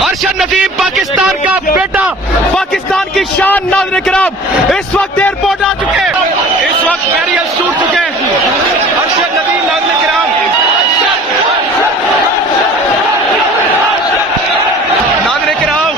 अरशद नदीम पाकिस्तान का बेटा, पाकिस्तान की शान। नाज़रीन किराम, इस वक्त एयरपोर्ट आ चुके हैं, इस वक्त बैरियर्स टूट चुके हैं। अरशद नदीम, नाज़रीन किराम, नाज़रीन किराम,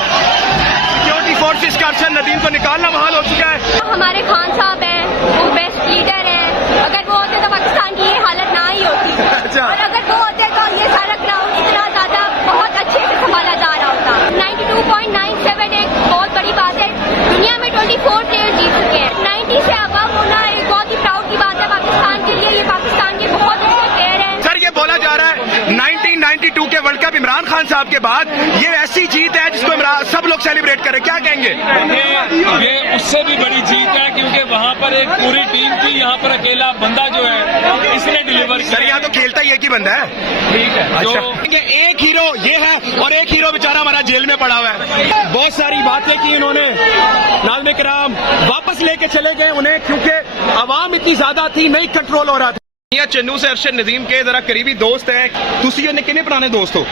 सिक्योरिटी फोर्सेस का अरशद नदीम को निकालना महाल हो चुका है। हमारे खान साहब हैं, वो बेस्ट लीडर हैं। अगर वो होते तो पाकिस्तान की ये हालत ना ही होती। अच्छा। और अगर वो होते तो ये सारा क्राउड इतना ज्यादा बहुत अच्छे से संभाला जा रहा होता। 92.97 एक बहुत बड़ी बात है। दुनिया में 24 प्लेयर जीत चुके हैं। 90 से अबव होना एक बहुत ही प्राउड की बात है पाकिस्तान के लिए। ये पाकिस्तान के बहुत अच्छे प्लेयर हैं। सर, ये बोला जा रहा है 1992 के वर्ल्ड कप इमरान खान साहब के बाद ये ऐसी जीत है जिसको सब लोग सेलिब्रेट करें, क्या कहेंगे? ये उससे भी बड़ी जीत है, क्योंकि वहाँ पर एक पूरी टीम थी, यहाँ पर अकेला बंदा जो है इसने डिलीवर किया। सर, यहाँ तो खेलता ही एक ही बंदा है। ठीक है, अच्छा। एक हीरो ये है और एक हीरो बेचारा हमारा जेल में पड़ा हुआ है। बहुत सारी बातें की इन्होंने, नाज़रीन किराम वापस लेके चले गए उन्हें, क्योंकि आवाम इतनी ज्यादा थी, नहीं कंट्रोल हो रहा था। चन्नू से अरशद नदीम के जरा करीबी दोस्त है। तुसी ये कितने पुराने दोस्त हो?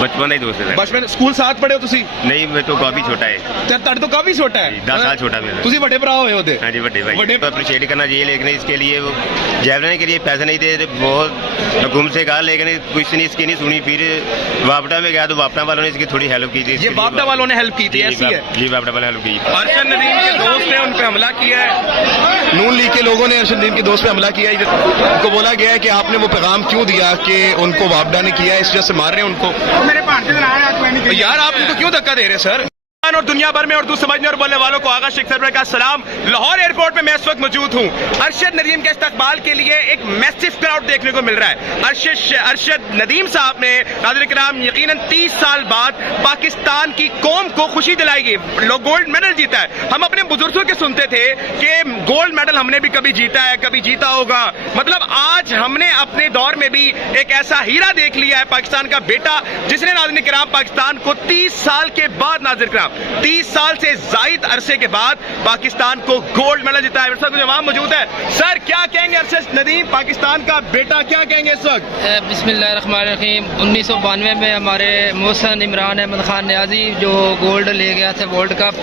बचपन ही दोस्त है। बचपन स्कूल साथ पढ़े हो तुसी? नहीं, मैं तो काफी छोटा है। तड़ तो काफी छोटा है, 10 साल छोटा मेरा। तुसी बड़े भरा होए होते? हाँ जी, बड़े भाई। बड़े अप्रिशिएट करना चाहिए, लेकिन इसके लिए वो जैवलिन के लिए पैसे नहीं थे। बहुत हुकूमत से कहा, लेकिन कुछ नहीं इसकी नहीं सुनी। फिर वापडा में गया तो वापडा वालों ने इसकी थोड़ी हेल्प की थी। ये वापडा वालों ने हेल्प की थी? ऐसी है जी, वापडा वाले हेल्प की। अरशद नदीम के दोस्त ने उन पे हमला किया है। नून लीग के लोगों ने अरशद नदीम के दोस्त पे हमला किया है। उनको बोला गया है कि आपने वो पैगाम क्यों दिया कि उनको वापडा ने किया है, इस वजह से मार रहे हैं उनको। मेरे यार, आप उनको क्यों धक्का दे रहे हैं सर? और दुनिया भर में उर्दू समझने और बोलने वालों को आगा शेख सरवर का सलाम। लाहौर एयरपोर्ट में मैं इस वक्त मौजूद हूँ। अरशद नदीम के इस्तकबाल के लिए एक मैसिव क्राउड देखने को मिल रहा है। अरशद नदीम साहब ने, नाज़रीन किराम, यकीनन 30 साल बाद पाकिस्तान की कौम को खुशी दिलाएगी। लोग गोल्ड मेडल जीता है। हम अपने बुजुर्गों के सुनते थे कि गोल्ड मेडल हमने भी कभी जीता है, कभी जीता होगा। मतलब आज हमने अपने दौर में भी एक ऐसा हीरा देख लिया है, पाकिस्तान का बेटा, जिसने, नाज़रीन किराम, पाकिस्तान को 30 साल के बाद, नाज़रीन किराम, 30 साल से जायद अरसे के बाद पाकिस्तान को गोल्ड मेडल जीता है। मेरे साथ कुछ जवाब मौजूद है। सर, क्या कहेंगे अरशद नदीम, पाकिस्तान का बेटा, क्या कहेंगे इस वक्त? बिस्मिल्लाहिर्रहमानिर्रहीम। 1992 में हमारे मोहसन इमरान अहमद खान न्याजी जो गोल्ड ले गया था, वर्ल्ड कप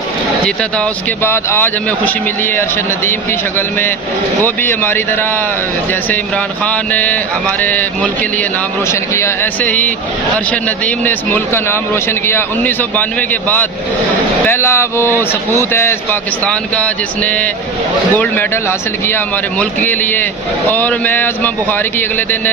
जीता था, उसके बाद आज हमें खुशी मिली है अरशद नदीम की शक्ल में। वो भी हमारी तरह, जैसे इमरान खान ने हमारे मुल्क के लिए नाम रोशन किया, ऐसे ही अरशद नदीम ने इस मुल्क का नाम रोशन किया। 1992 के बाद पहला वो सपूत है पाकिस्तान का जिसने गोल्ड मेडल हासिल किया हमारे मुल्क के लिए। और मैं अज़मा बुखारी की अगले दिन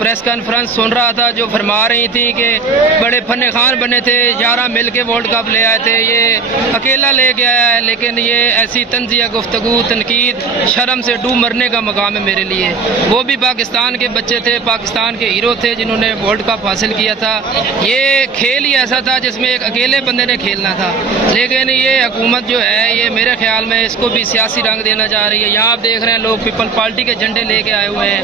प्रेस कॉन्फ्रेंस सुन रहा था, जो फरमा रही थी कि बड़े फन खान बने थे, 11 मिल के वर्ल्ड कप ले आए थे, ये अकेला ले के आया है। लेकिन ये ऐसी तंजिया, गुफ्तगू, तनकीद, शर्म से डूब मरने का मकाम है मेरे लिए। वो भी पाकिस्तान के बच्चे थे, पाकिस्तान के हीरो थे, जिन्होंने वर्ल्ड कप हासिल किया था। ये खेल ही ऐसा था जिसमें एक अकेले बंदे ने खेलना था। लेकिन ये हुकूमत जो है, ये मेरे ख्याल में इसको भी सियासी रंग देना चाह रही है। यहाँ आप देख रहे हैं लोग पीपल पार्टी के झंडे लेके आए हुए हैं,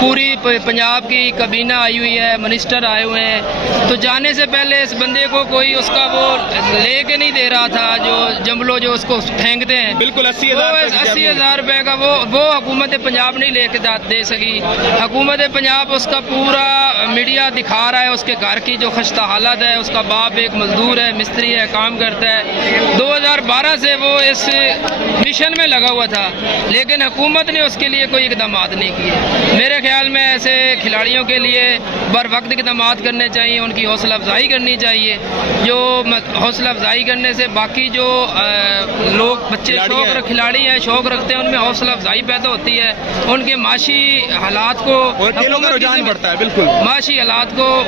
पूरी पंजाब की कबीना आई हुई है, मिनिस्टर आए हुए हैं। तो जाने से पहले इस बंदे को कोई उसका वो लेके नहीं दे रहा था, जो जमलो जो उसको फेंकते हैं। बिल्कुल 80,000 रुपए का वो हुकूमत पंजाब नहीं लेके दे सकी। हुकूमत पंजाब उसका पूरा मीडिया दिखा रहा है, उसके घर की जो खस्ता हालत है, उसका बाप एक मजदूर है, मिस्त्री है, काम करता है। 2012 से वो इस मिशन में लगा हुआ था, लेकिन हुकूमत ने उसके लिए कोई इकदाम नहीं किए। मेरे ख्याल में ऐसे खिलाड़ियों के लिए बर वक्त इकदाम करने चाहिए, उनकी हौसला अफजाई करनी चाहिए। जो हौसला अफजाई करने से बाकी जो लोग बच्चे खिलाड़ी हैं, शौक रखते हैं, उनमें हौसला अफजाई पैदा होती है, उनके माशी हालात को, खेलों का रुझान बढ़ता है। बिल्कुल, माशी हालात को,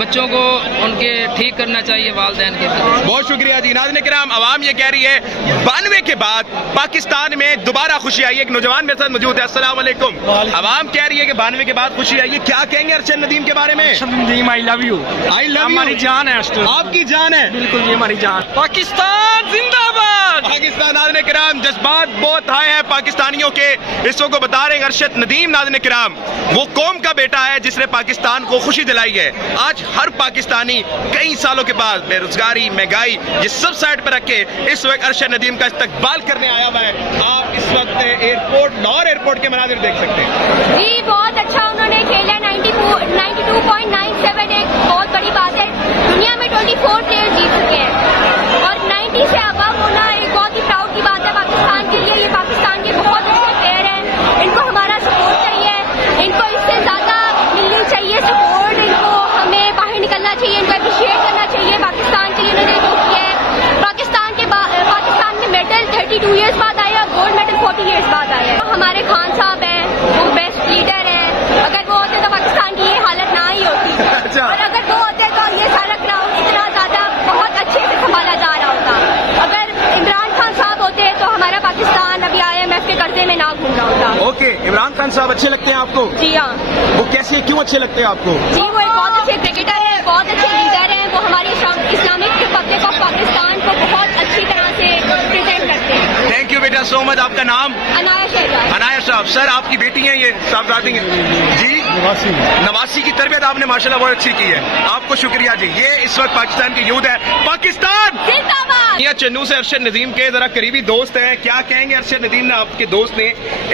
बच्चों को उनके ठीक करना चाहिए वालिदैन के। बहुत शुक्रिया जी। नाज़रीन किराम, आवाम ये कह रही है 92 के बाद पाकिस्तान में दोबारा खुशी आई है। एक नौजवान मेरे साथ मौजूद है। अस्सलाम वालेकुम। आवाम कह रही है कि 92 के बाद खुशी आई है, क्या कहेंगे अरशद नदीम के बारे में? Arshad Nadeem, I love you. I love you, हमारी जान है। आपकी जान है? बिल्कुल, ये हमारी जान। पाकिस्तान जिंदाबाद। पाकिस्तान, नाज़रीन किराम, जज्बात बहुत हाई है पाकिस्तानियों के। इस वक्त को बता रहे हैं अरशद नदीम, नाज़रीन किराम, वो कौम का बेटा है जिसने पाकिस्तान को खुशी दिलाई है। आज हर पाकिस्तानी कई सालों के बाद बेरोजगारी, महंगाई, ये सब साइड पर रख के इस वक्त अरशद नदीम का इस्तकबाल करने आया हुआ है। आप इस वक्त एयरपोर्ट, लाहौर एयरपोर्ट के मनाजिर देख सकते हैं। जी, बहुत अच्छा उन्होंने खेला। 92.97 एक बहुत बड़ी बात है। दुनिया में 24 प्लेयर पाकिस्तान साहब अच्छे लगते हैं आपको? जी हाँ वो कैसे, क्यों अच्छे लगते हैं आपको? जी, वो एक बहुत अच्छे क्रिकेटर हैं, बहुत अच्छे लीडर हैं। वो हमारी इस्लामिक रिपब्लिक ऑफ पाकिस्तान को बहुत अच्छी तरह से प्रेजेंट करते हैं। थैंक यू बेटा सो मच। आपका नाम? अनाया शहजाद। अनाया साहब। सर आपकी बेटी है ये साहबजादी हैं जी? नवासी की तरबियत आपने माशाल्लाह बहुत अच्छी की है, आपको शुक्रिया जी। ये इस वक्त पाकिस्तान की यूथ है। पाकिस्तान जिंदाबाद। यहाँ चन्नू से अरशद नदीम के जरा करीबी दोस्त हैं, क्या कहेंगे अरशद नदीम ने, आपके दोस्त ने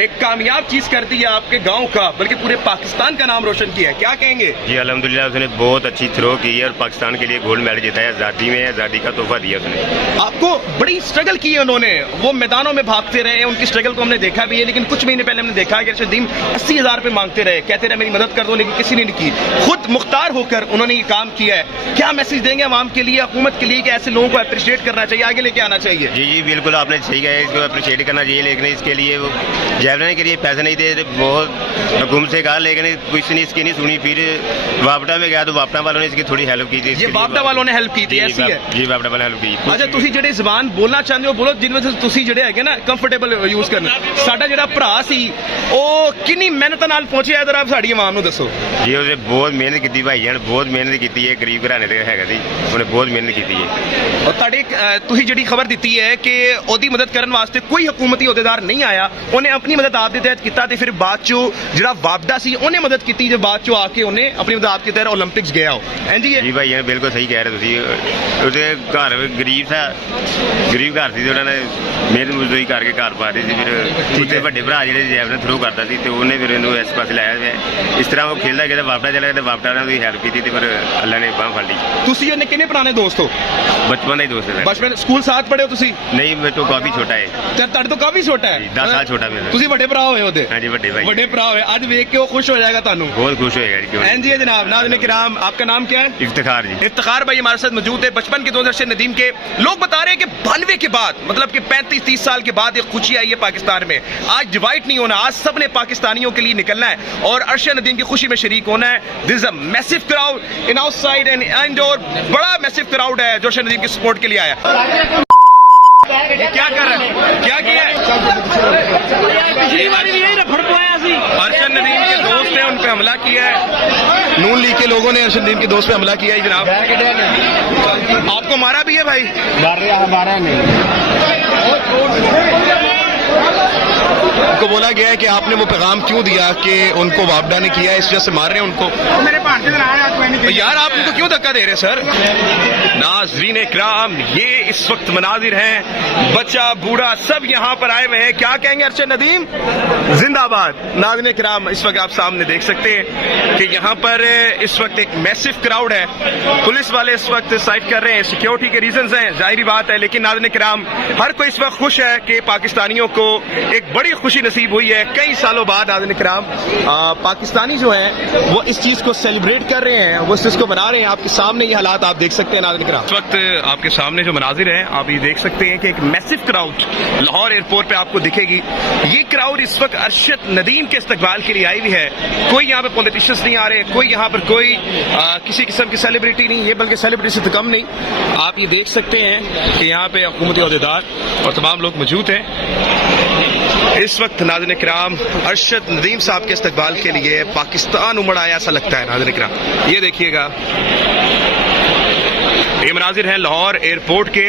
एक कामयाब चीज कर दी है, आपके गांव का बल्कि पूरे पाकिस्तान का नाम रोशन किया है, क्या कहेंगे? जी अल्हम्दुलिल्लाह उसने बहुत अच्छी थ्रो की है और पाकिस्तान के लिए गोल्ड मेडल जीता है। आज़ादी में आज़ादी का तोहफा दिया उसने। आपको बड़ी स्ट्रगल की है उन्होंने, वो मैदानों में भागते रहे, उनकी स्ट्रगल को हमने देखा भी है। लेकिन कुछ महीने पहले हमने देखा कि अरशद नदीम 80,000 रुपए मांगते रहे, कहते रहे मेरी मदद कर दो, लेकिन किसी ने नहीं की। खुद मुख्तार होकर उन्होंने ये काम किया है। क्या मैसेज देंगे आवाम के लिए, हुकूमत के लिए कि ऐसे लोगों को अप्रिशिएट करना चाहिए, आगे लेके आना चाहिए? जी जी बिल्कुल आपने सही कहा है, इसको अप्रिशिएट करना चाहिए। लेकिन इसके लिए वो जैवलिन के लिए पैसे नहीं थे, बहुत हुकूमत से कहा, लेकिन किसी ने इसकी नहीं सुनी। फिर वापडा में गया तो वापडा वालों ने इसकी थोड़ी हेल्प की थी। ये वापडा वालों ने हेल्प की थी, ऐसी है? जी वापडा वालों ने हेल्प की। अच्छा ਤੁਸੀਂ ਜਿਹੜੇ ਜ਼ਬਾਨ ਬੋਲਣਾ ਚਾਹੁੰਦੇ ਹੋ ਬੋਲੋ, ਜਿਨਵੇਂ ਤੁਸੀਂ ਜਿਹੜੇ ਹੈਗੇ ਨਾ ਕੰਫਰਟੇਬਲ ਯੂਜ਼ ਕਰਨਾ। ਸਾਡਾ ਜਿਹੜਾ ਭਰਾ ਸੀ ਉਹ ਕਿੰਨੀ ਮਿਹਨਤ ਨਾਲ ਪਹੁੰਚਿਆ ਇਧਰ, ਆਪ ਸਾਡੀ ਆਵਾਮ ਨੂੰ ਦੱਸੋ। ਜੀ ਉਹਨੇ ਬਹੁਤ ਮਿਹਨਤ ਕੀਤੀ ਭਾਈ ਜਾਨ, ਬਹੁਤ ਮਿਹਨਤ ਕੀਤੀ ਹੈ। ਗਰੀਬ ਘਰਾਣੇ ਦੇ ਹੈਗਾ ਸੀ, ਉਹਨੇ ਬਹੁਤ ਮਿਹਨਤ ਕੀਤੀ ਹੈ। ਔਰ ਤੁਹਾਡੇ ਤੁਸੀਂ ਜਿਹੜੀ ਖਬਰ ਦਿੱਤੀ ਹੈ ਕਿ ਉਹਦੀ ਮਦਦ ਕਰਨ ਵਾਸਤੇ ਕੋਈ ਹਕੂਮਤੀ ਅਹੁਦੇਦਾਰ ਨਹੀਂ ਆਇਆ, ਉਹਨੇ ਆਪਣੀ ਮਦਦ ਆਪ ਦੇ ਤਹਿਤ ਕੀਤਾ ਤੇ ਫਿਰ ਬਾਅਦ ਚੋਂ ਜਿਹੜਾ ਵਾਪਡਾ ਸੀ ਉਹਨੇ ਮਦਦ ਕੀਤੀ, ਜੇ ਬਾਅਦ ਚੋਂ ਆ ਕੇ ਉਹਨੇ ਆਪਣੀ ਮਦਦ ਆਪ ਦੇ ਤਹਿਤ 올림픽ਸ ਗਿਆ ਹੋ। ਇੰਜੀ ਹੈ ਜੀ ਭਾਈ ਜਾਨ ਬਿਲਕੁਲ ਸਹੀ ਕਹਿ ਰਹੇ ਤੁਸੀਂ। ਉਹਦੇ ਘਰ ਗਰੀਬ ਘਰ ਸੀ ਤੇ ਉਹਨਾਂ ਨੇ ਮਿਹਨਤ ਮਜ਼ਦੂਰੀ ਕਰਕੇ ਘਰ ਪਾ ਰਹੇ ਸੀ। ਫਿਰ ਉੱਤੇ ਵੱਡੇ ਭਰਾ ਜਿਹੜੇ ਜੈਵਲਿਨ ਥਰੋ ਕਰਦਾ ਸੀ ਤੇ ਉਹਨੇ ਫਿਰ ਇਹਨੂੰ ਇਸ ਪਾਸੇ ਲਾਇਆ ਹੋਇਆ। ਇਸ ਤਰ੍ਹਾਂ ਉਹ ਖੇਲਦਾ ਗਿਆ, ਵਾਪਡਾ ਚਲਾ ਗਿਆ ਤੇ ਵਾਪਡਾ ਨਾਲ ਉਹਦੀ ਹੈਲਪ ਕੀਤੀ ਤੇ ਫਿਰ ਅੱਲਾ ਨੇ ਬਾਂਹ ਫੜ ਲਈ। ਤੁਸੀਂ ਇਹਨੇ ਕਿੰਨੇ ਪੁਰਾਣੇ ਦੋਸਤ ਹੋ? ਬਚਪਨ ਦਾ ਹੀ ਦੋਸਤ ਹੈ। ਬਚਪਨ ਸਕੂਲ ਸਾਥ ਪੜ੍ਹੇ ਹੋ ਤੁਸੀਂ? ਨਹੀਂ ਮੇਰੇ ਤੋਂ ਕਾਫੀ ਛੋਟਾ ਹੈ। ਤੇ ਤੁਹਾਡੇ ਤੋਂ ਕਾਫੀ ਛੋਟਾ ਹੈ? 10 ਸਾਲ ਛੋਟਾ ਮੇਰਾ। ਤੁਸੀਂ ਵੱਡੇ ਭਰਾ ਹੋਏ ਉਹਦੇ? ਹਾਂਜੀ ਵੱਡੇ ਭਾਈ। ਵੱਡੇ ਭਰਾ ਹੋਏ, ਅੱਜ ਵੇਖ ਕੇ ਉਹ ਖੁਸ਼ ਹੋ जाएगा तानू। बहुत खुश होएगा जी। जी जनाब। नाज़रीन किराम आपका नाम क्या है? इफ्तिखार जी। इफ्तिखार भाई हमारे साथ मौजूद है, बचपन के दोस्त अरशद नदीम के। लोग बता रहे हैं कि 92 के बाद मतलब कि 35-30 साल के बाद एक खुशी आई है पाकिस्तान में। आज डिवाइड नहीं होना, आज सब ने पाकिस्तानियों के लिए निकलना है और अरशद नदीम की खुशी में शरीक होना है। This is a massive crowd in outside and indoor, बड़ा मैसिव क्राउड है जो अरशद नदीम की सपोर्ट के लिए आया। क्या कर रहे हैं, क्या किया है? पिछली बार भी यही रफड़ पाया सी। अरशद नदीम के दोस्त ने उन पे हमला किया है, नून लीग के लोगों ने अरशद नदीम के दोस्त पे हमला किया है जनाब। आपको मारा भी है भाई? मारा नहीं। उनको बोला गया है कि आपने वो पैगाम क्यों दिया कि उनको वापडा ने किया है, इस वजह से मार रहे हैं उनको। मेरे भांजे तो यार आप उनको क्यों धक्का दे रहे हैं सर? नाज़रीन इकराम ये इस वक्त मनाजिर हैं, बच्चा बूढ़ा सब यहाँ पर आए हुए हैं, क्या कहेंगे अरशद नदीम जिंदाबाद। नाज़रीन इकराम इस वक्त आप सामने देख सकते हैं कि यहाँ पर इस वक्त एक मैसिव क्राउड है, पुलिस वाले इस वक्त साइड कर रहे हैं, सिक्योरिटी के रीजंस हैं, जाहिर बात है। लेकिन नाज़रीन इकराम हर कोई इस वक्त खुश है कि पाकिस्तानियों को एक बड़ी खुशी नसीब हुई है कई सालों बाद। नाज़रीन इकराम पाकिस्तानी जो है वो इस चीज को सेलिब्रेट कर रहे हैं, वो इस चीज को मना रहे हैं। आपके सामने ये हालात आप देख सकते हैं नाज़रीन इकराम, इस वक्त आपके सामने जो मनाजिर हैं आप ये देख सकते हैं कि एक मैसिव क्राउड लाहौर एयरपोर्ट पे आपको दिखेगी। ये क्राउड इस वक्त अरशद नदीम के इस्तकबाल के लिए आई हुई है। कोई यहाँ पे पॉलिटिशियंस नहीं आ रहे, कोई यहाँ पर कोई किसी किस्म की सेलिब्रिटी नहीं है, बल्कि सेलिब्रिटी से तो कम नहीं। आप ये देख सकते हैं कि यहाँ पे हुकूमती अहदेदार और तमाम लोग मौजूद हैं इस वक्त। नाज़रीन किराम अरशद नदीम साहब के इस्तकबाल के लिए पाकिस्तान उमड़ आया ऐसा लगता है। नाज़रीन किराम ये देखिएगा, ये मनाजिर हैं लाहौर एयरपोर्ट के,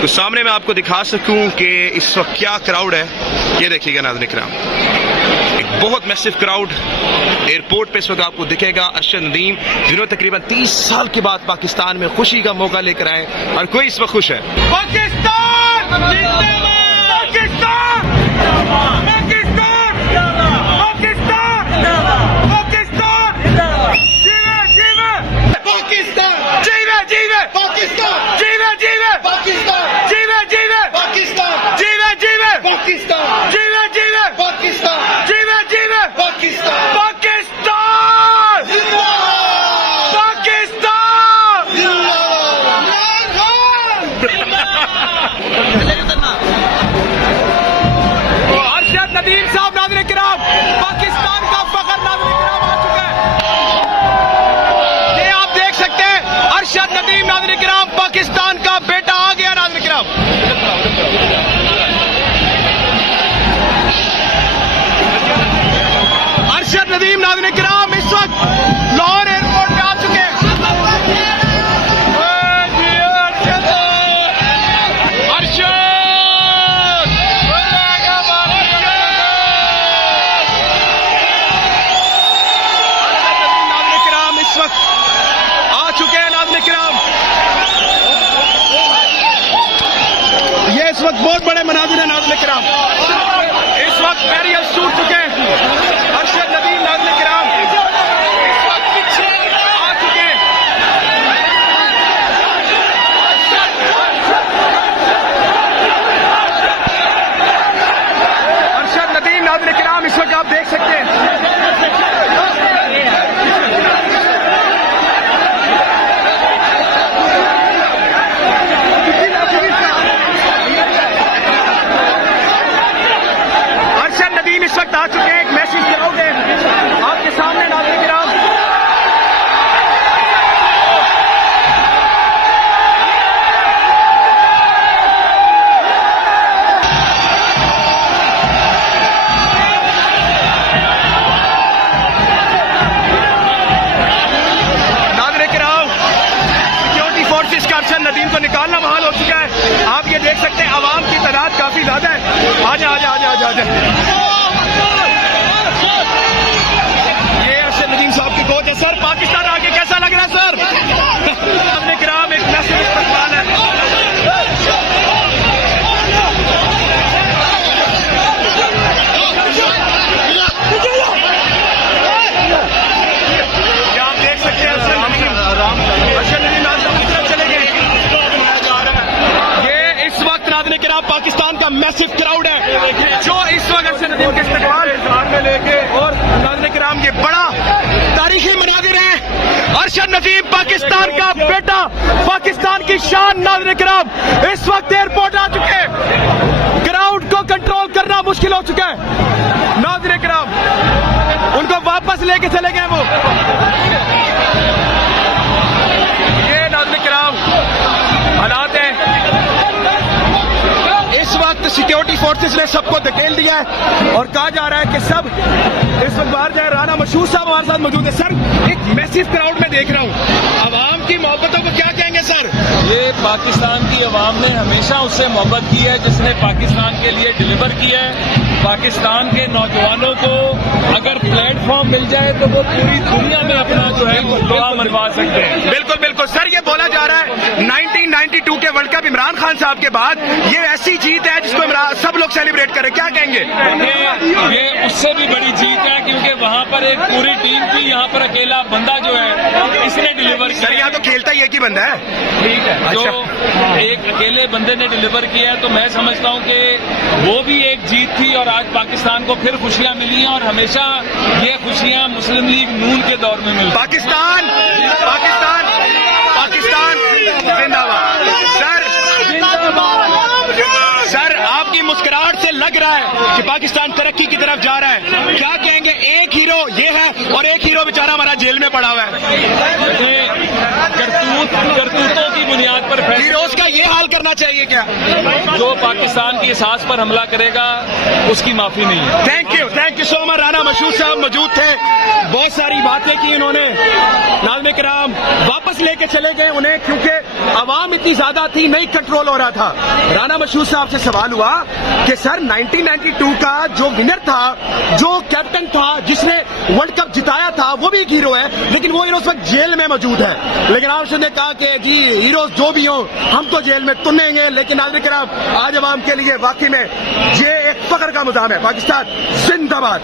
तो सामने मैं आपको दिखा सकूं कि इस वक्त क्या क्राउड है। ये देखिएगा नाज़रीन किराम, एक बहुत मैसिव क्राउड एयरपोर्ट पे इस वक्त आपको दिखेगा। अरशद नदीम जिन्होंने तकरीबन 30 साल के बाद पाकिस्तान में खुशी का मौका लेकर आए और कोई इस वक्त खुश है। पाकिस्तान पाकिस्तान अरशद नदीम साहब नाज़रीन किराम पाकिस्तान का फख्र नाज़रीन किराम आ चुका है। ये आप देख सकते हैं अरशद नदीम नाज़रीन किराम पाकिस्तान का बेटा आ गया नाज़रीन किराम। नदीम नाज़रीन किराम इस वक्त लाहौर एयरपोर्ट पे आ चुके हैं। नाज़रीन किराम इस वक्त आ चुके हैं। नाज़रीन किराम ये इस वक्त बहुत बड़े मनाजिर है। नाज़रीन किराम इस वक्त बैरियर टूट चुके हैं। अरशद नदीम नाज़रीन किराम इस वक्त पीछे आ चुके हैं। अरशद नदीम नाज़रीन किराम इस वक्त आप देख सकते हैं। अरशद नदीम इस वक्त आ चुके हैं। एक मैसेज करोगे आपके सामने नाज़रीन किराम। नाज़रीन किराम सिक्योरिटी फोर्सेस का अरशद नदीम को निकालना बहाल हो चुका है। आप ये देख सकते हैं आवाम की तादाद काफी ज्यादा है। आजा आजा आजा आजा आजा। ये अरशद नदीम साहब की कोच है। सर पाकिस्तान आके कैसा लग रहा है सर? नाज़रीन किराम एक मैसेज इस्तेमाल है। ये आप देख सकते हैं अरशद नदीम नाज़रीन की तरफ चले गए। ये इस वक्त नाज़रीन किराम पाकिस्तान का मैसिव क्राउड है जो इस वक्त अरशद नदीम के इस्तेमाल में लेके और नाज़रीन किराम ये बड़ा तारीखी मनाजिर है। अरशद नदीम पाकिस्तान का बेटा, पाकिस्तान की शान। नाज़रीन किराम इस वक्त एयरपोर्ट आ चुके हैं। क्राउड को कंट्रोल करना मुश्किल हो चुका है। नाज़रीन किराम उनको वापस लेके चले गए वो। ये नाज़रीन किराम हालात है। इस वक्त सिक्योरिटी फोर्सेस ने सबको धकेल दिया है और कहा जा रहा है कि सब इस वक्त बाहर जाए। राना मशहूर साहब हमारे साथ मौजूद है। सर एक मैसिव क्राउड में देख रहा हूँ, आवाम की मोहब्बतों को क्या कहेंगे सर? ये पाकिस्तान की अवाम ने हमेशा उससे मोहब्बत की है जिसने पाकिस्तान के लिए डिलीवर किया है। पाकिस्तान के नौजवानों को अगर प्लेटफॉर्म मिल जाए तो वो पूरी दुनिया में अपना जो है वो दुआ मनवा सकते हैं। बिल्कुल बिल्कुल सर, ये बोला जा रहा है 1992 के वर्ल्ड कप इमरान खान साहब के बाद ये ऐसी जीत है जिसको सब लोग सेलिब्रेट करें। क्या कहेंगे? ये उससे भी बड़ी जीत है क्योंकि वहाँ पर एक पूरी टीम थी, यहाँ पर अकेला बंदा जो है इसने डिलीवर किया। सर यहाँ तो खेलता ही एक ही बंदा है। ठीक है, अच्छा। तो एक अकेले बंदे ने डिलीवर किया है तो मैं समझता हूँ कि वो भी एक जीत थी और आज पाकिस्तान को फिर खुशियां मिली हैं और हमेशा ये खुशियां मुस्लिम लीग नून के दौर में मिली। पाकिस्तान पाकिस्तान पाकिस्तान जिंदाबाद। सर आपकी मुस्कुराहट से लग रहा है कि पाकिस्तान तरक्की की तरफ जा रहा है। क्या कहेंगे? एक हीरो ये है और एक हीरो बेचारा हमारा जेल में पड़ा हुआ है। करतूतों की बुनियाद पर हीरोज का ये हाल करना चाहिए क्या? जो पाकिस्तान की एहसास पर हमला करेगा उसकी माफी नहीं है। Thank you so much. Rana मशहूर साहब मौजूद थे, बहुत सारी बातें की उन्होंने। नाज़रीन किराम वापस लेके चले गए उन्हें क्योंकि आवाम इतनी ज्यादा थी, नहीं कंट्रोल हो रहा था। राना मशहूर साहब से सवाल हुआ कि सर 1992 का जो विनर था, जो कैप्टन था, जिसने वर्ल्ड कप जिताया था, वो भी एक हीरो है, लेकिन वो हीरो उस वक्त जेल में मौजूद है। लेकिन अरशद ने कहा कि जी हीरो जो भी हो हम तो जेल में तुनेंगे। लेकिन नाज़रीन किराम आज आवाम के लिए वाकई में ये एक फख्र का मुकाम है। पाकिस्तान जिंदाबाद।